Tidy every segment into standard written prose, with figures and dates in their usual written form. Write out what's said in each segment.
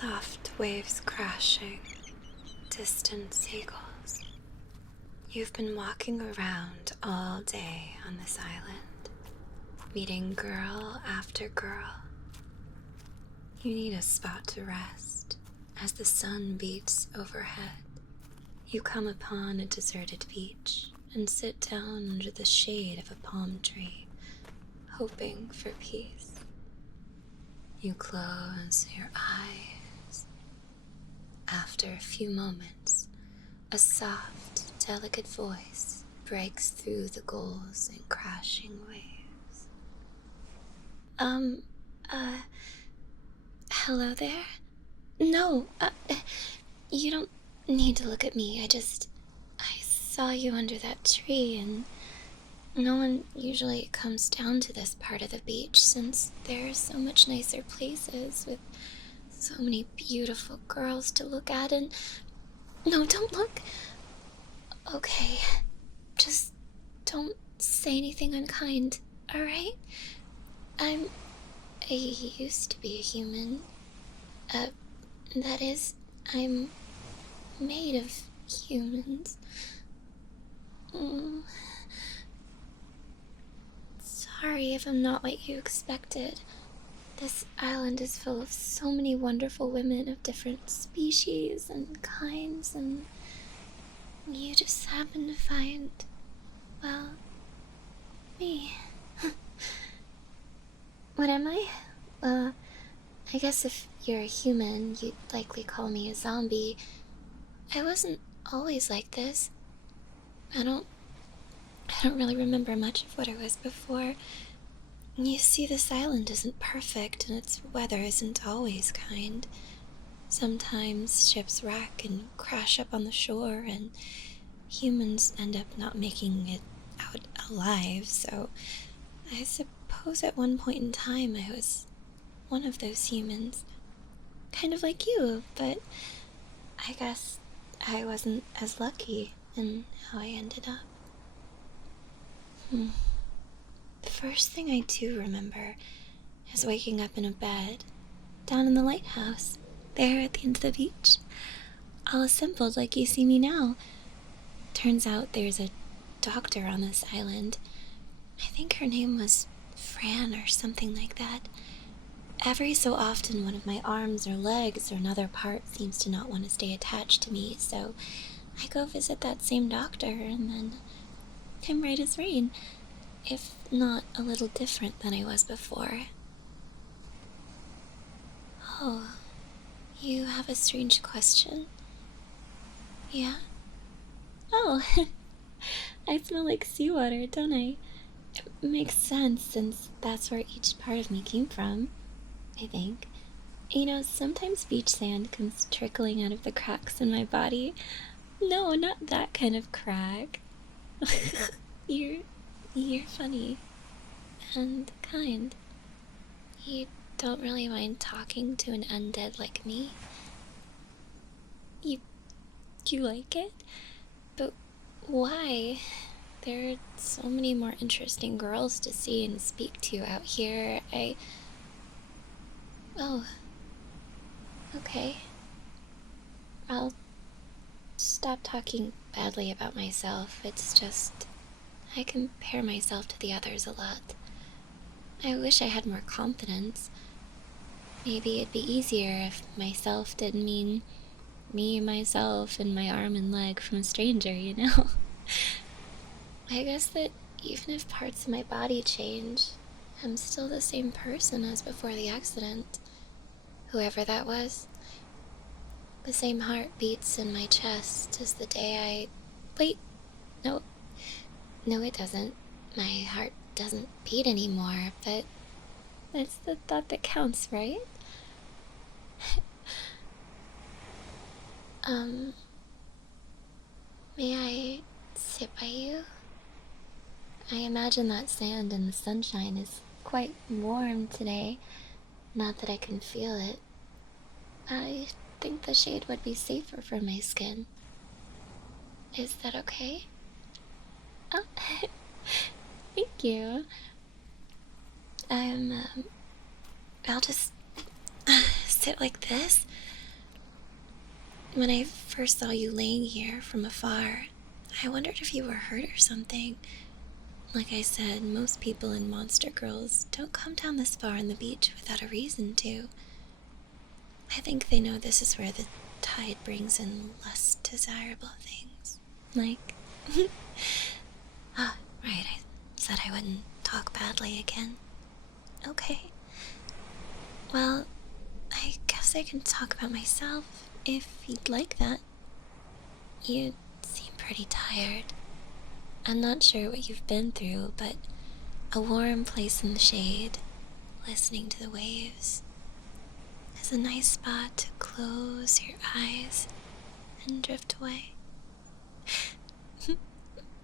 Soft waves crashing, distant seagulls. You've been walking around all day on this island, meeting girl after girl. You need a spot to rest as the sun beats overhead. You come upon a deserted beach and sit down under the shade of a palm tree, hoping for peace. You close your eyes. After a few moments, a soft, delicate voice breaks through the gulls and crashing waves. Hello there? No, you don't need to look at me. I saw you under that tree, and no one usually comes down to this part of the beach since there are so much nicer places with so many beautiful girls to look at. And no, don't look. Okay, just don't say anything unkind, alright? I used to be a human. That is, I'm made of humans. Sorry if I'm not what you expected. This island is full of so many wonderful women of different species and kinds, and you just happen to find, well, me. What am I? Well, I guess if you're a human, you'd likely call me a zombie. I wasn't always like this. I don't really remember much of what I was before. You see, this island isn't perfect, and its weather isn't always kind. Sometimes ships wreck and crash up on the shore, and humans end up not making it out alive, so I suppose at one point in time I was one of those humans. Kind of like you, but I guess I wasn't as lucky in how I ended up. The first thing I do remember is waking up in a bed down in the lighthouse, there at the end of the beach, all assembled like you see me now. Turns out there's a doctor on this island. I think her name was Fran or something like that. Every so often one of my arms or legs or another part seems to not want to stay attached to me, so I go visit that same doctor, and then I'm right as rain, if not a little different than I was before. Oh, you have a strange question? Yeah? Oh, I smell like seawater, don't I? It makes sense, since that's where each part of me came from, I think. You know, sometimes beach sand comes trickling out of the cracks in my body. No, not that kind of crack. You're funny. And kind. You don't really mind talking to an undead like me? You like it? But why? There are so many more interesting girls to see and speak to out here. Oh. Okay. I'll stop talking badly about myself. It's just, I compare myself to the others a lot. I wish I had more confidence. Maybe it'd be easier if myself didn't mean me, myself, and my arm and leg from a stranger, you know? I guess that even if parts of my body change, I'm still the same person as before the accident. Whoever that was. The same heart beats in my chest as the day Wait, no, it doesn't. My heart doesn't beat anymore, but that's the thought that counts, right? May I sit by you? I imagine that sand in the sunshine is quite warm today. Not that I can feel it. I think the shade would be safer for my skin. Is that okay? Oh, thank you. I'll just sit like this? When I first saw you laying here from afar, I wondered if you were hurt or something. Like I said, most people in Monster Girls don't come down this far on the beach without a reason to. I think they know this is where the tide brings in less desirable things. Like... Ah, right, I said I wouldn't talk badly again. Okay. Well, I guess I can talk about myself, if you'd like that. You seem pretty tired. I'm not sure what you've been through, but a warm place in the shade, listening to the waves, is a nice spot to close your eyes and drift away.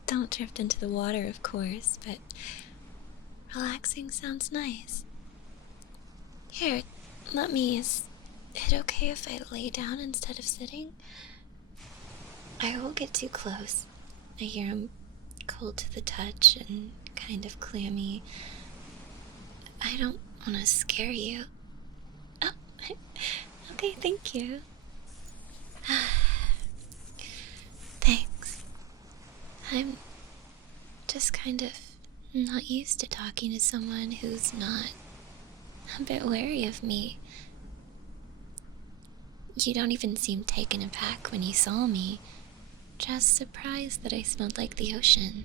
Don't drift into the water, of course, but relaxing sounds nice. Here, let me... Is it okay if I lay down instead of sitting? I won't get too close. I hear I'm cold to the touch and kind of clammy. I don't want to scare you. Oh, okay, thank you. Thanks. I'm just kind of not used to talking to someone who's not a bit wary of me. You don't even seem taken aback when you saw me, just surprised that I smelled like the ocean.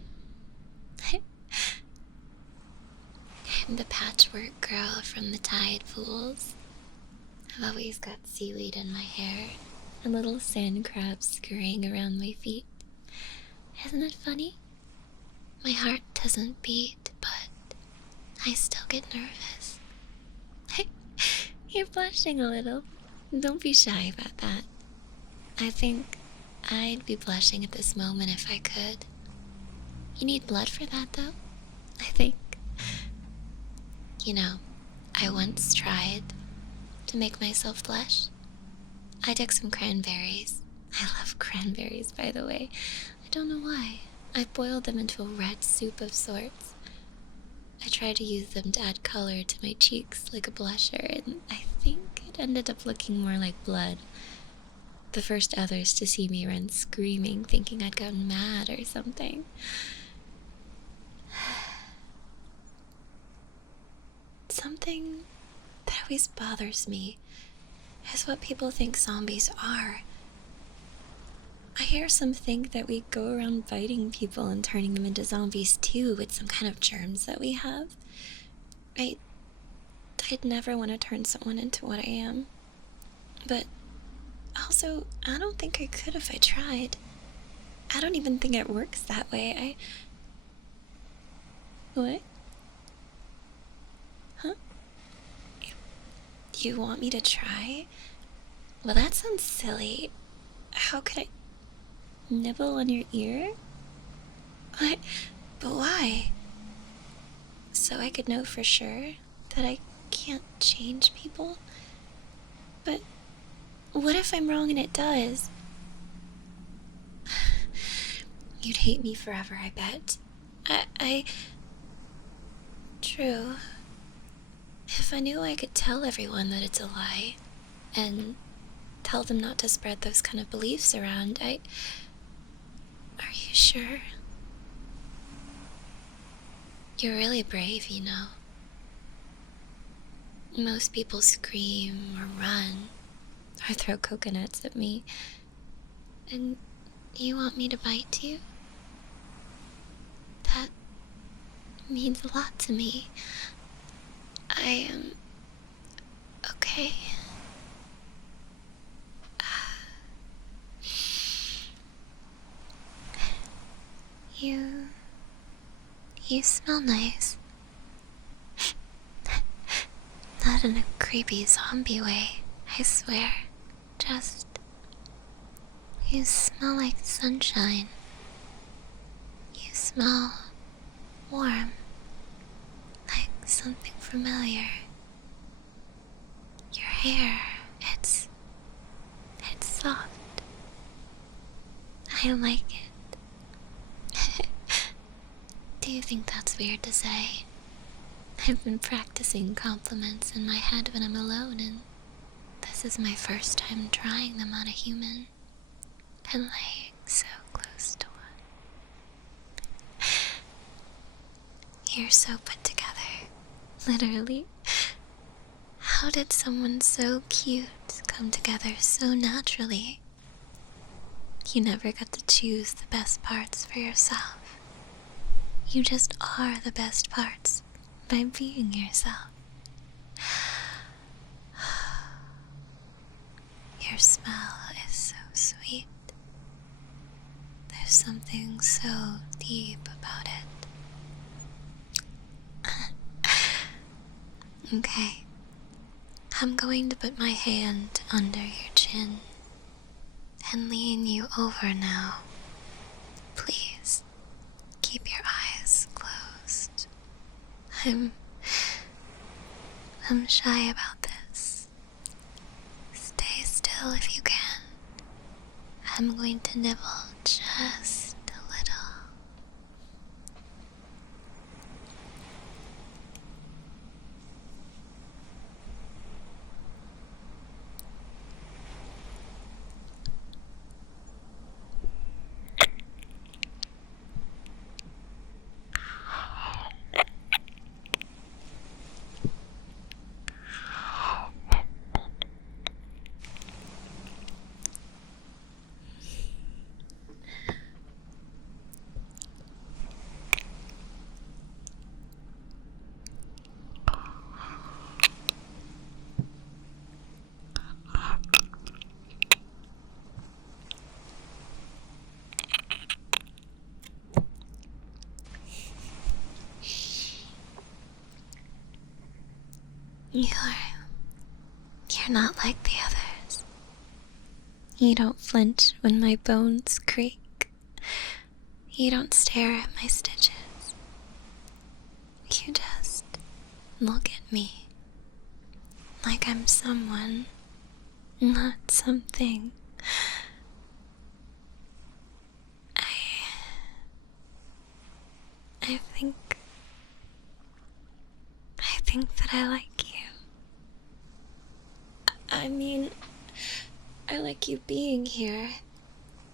I'm the patchwork girl from the tide pools. I've always got seaweed in my hair and little sand crabs scurrying around my feet. Isn't it funny? My heart doesn't beat, but I still get nervous. You're blushing a little. Don't be shy about that. I think I'd be blushing at this moment if I could. You need blood for that, though, I think. You know, I once tried to make myself blush. I took some cranberries. I love cranberries, by the way. I don't know why. I boiled them into a red soup of sorts. I tried to use them to add color to my cheeks like a blusher, and I think it ended up looking more like blood. The first others to see me ran screaming, thinking I'd gotten mad or something. Something that always bothers me is what people think zombies are. I hear some think that we go around biting people and turning them into zombies too, with some kind of germs that we have. I'd never want to turn someone into what I am. But also, I don't think I could if I tried. I don't even think it works that way. What? Huh? You want me to try? Well, that sounds silly. How could I... Nibble on your ear? What? But why? So I could know for sure that I can't change people? But what if I'm wrong and it does? You'd hate me forever, I bet. True. If I knew I could tell everyone that it's a lie, and tell them not to spread those kind of beliefs around, Are you sure? You're really brave, you know. Most people scream or run or throw coconuts at me. And you want me to bite you? That means a lot to me. I am... okay. You smell nice. Not in a creepy zombie way, I swear. Just... you smell like sunshine. You smell warm. Like something familiar. Your hair, it's soft. I like it. Do you think that's weird to say? I've been practicing compliments in my head when I'm alone, and This is my first time trying them on a human and laying so close to one. You're so put together, literally. How did someone so cute come together so naturally? You never got to choose the best parts for yourself. You just are the best parts by being yourself. Your smell is so sweet. There's something so deep about it. Okay. I'm going to put my hand under your chin and lean you over now. Please, keep your eyes closed. I'm shy about this. Stay still if you can. I'm going to nibble just a little. You're not like the others. You don't flinch when my bones creak. You don't stare at my stitches. You just look at me like I'm someone, not something. I think that I like you. I mean, I like you being here.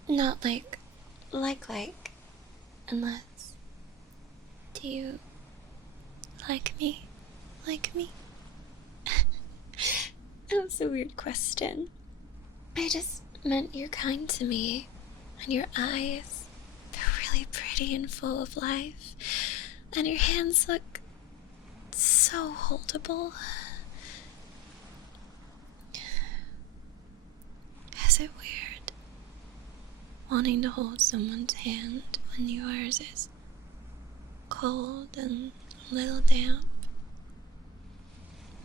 Not like, unless... Do you like me? Like me? That was a weird question. I just meant you're kind to me. And your eyes, they're really pretty and full of life. And your hands look so holdable. Is it weird wanting to hold someone's hand when yours is cold and a little damp?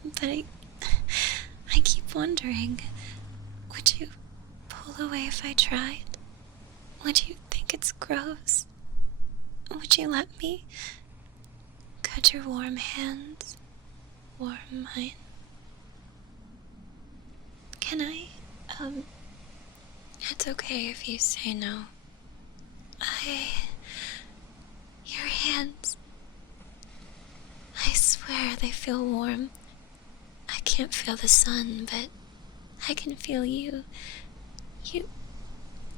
But I keep wondering, would you pull away if I tried? Would you think it's gross? Would you let me? Could your warm hands warm mine? Can I, It's okay if you say no. Your hands, I swear they feel warm. I can't feel the sun, but I can feel you.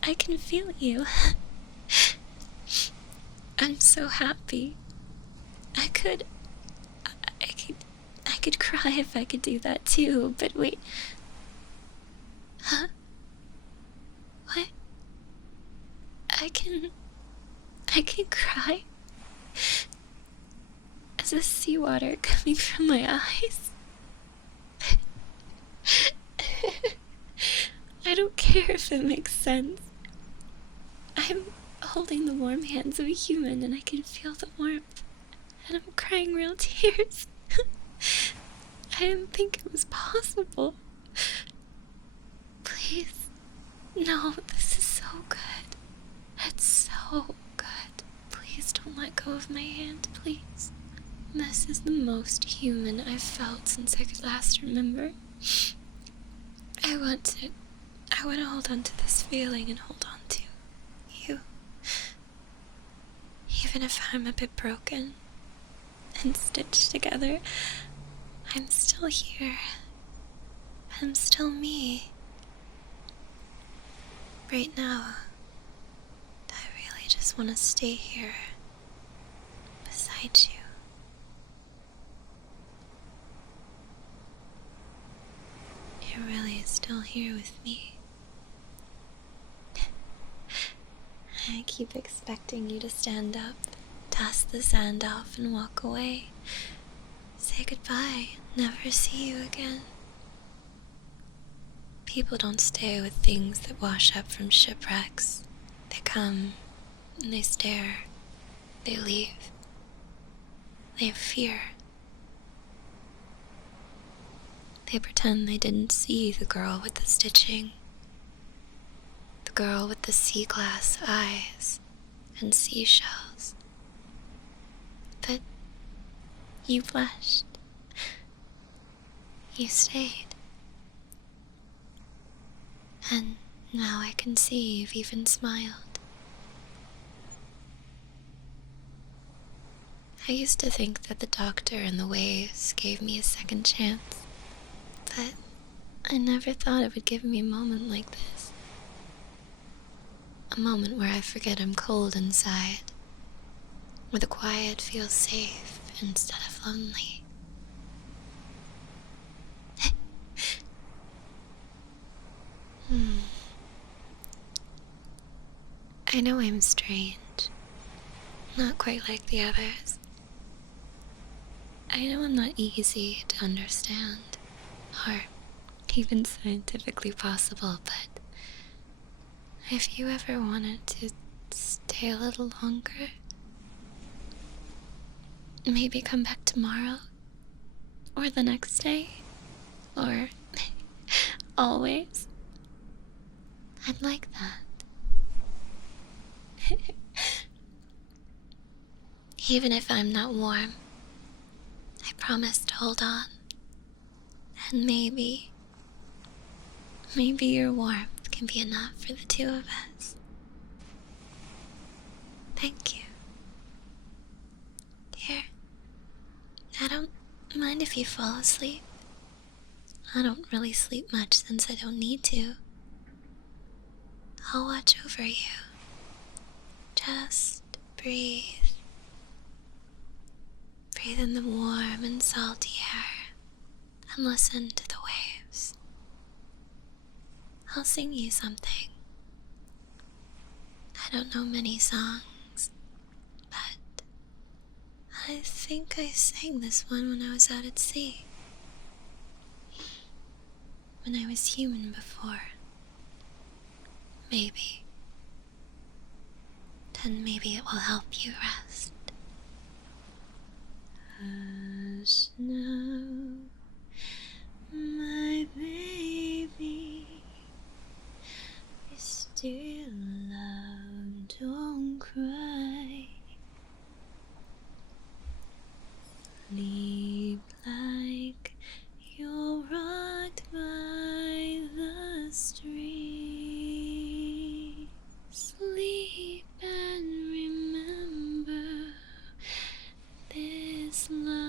I can feel you. I'm so happy. I could cry if I could do that too, but wait. Huh? What? I can cry? Is this seawater coming from my eyes? I don't care if it makes sense. I'm holding the warm hands of a human and I can feel the warmth. And I'm crying real tears. I didn't think it was possible. Please. No, this is so good. It's so good. Please don't let go of my hand, please. This is the most human I've felt since I could last remember. I want to hold on to this feeling and hold on to you. Even if I'm a bit broken and stitched together, I'm still here. I'm still me. Right now, I really just want to stay here beside you. You're really still here with me. I keep expecting you to stand up, dust the sand off, and walk away. Say goodbye, never see you again. People don't stay with things that wash up from shipwrecks. They come, and they stare. They leave. They have fear. They pretend they didn't see the girl with the stitching. The girl with the sea glass eyes and seashells. But you blushed. You stayed. And now I can see you've even smiled. I used to think that the doctor and the waves gave me a second chance, but I never thought it would give me a moment like this. A moment where I forget I'm cold inside, where the quiet feels safe instead of lonely. I know I'm strange, not quite like the others. I know I'm not easy to understand, or even scientifically possible, but if you ever wanted to stay a little longer, maybe come back tomorrow, or the next day, or always, I'd like that. Even if I'm not warm, I promise to hold on. And maybe your warmth can be enough for the two of us. Thank you. Here, I don't mind if you fall asleep. I don't really sleep much since I don't need to. I'll watch over you. Just breathe. Breathe in the warm and salty air and listen to the waves. I'll sing you something. I don't know many songs, but I think I sang this one when I was out at sea. When I was human before. Maybe. Then maybe it will help you rest. Hush now, my baby. Be still, love, don't cry. Sleep like you're rocked by the stream. Sleep and remember this love.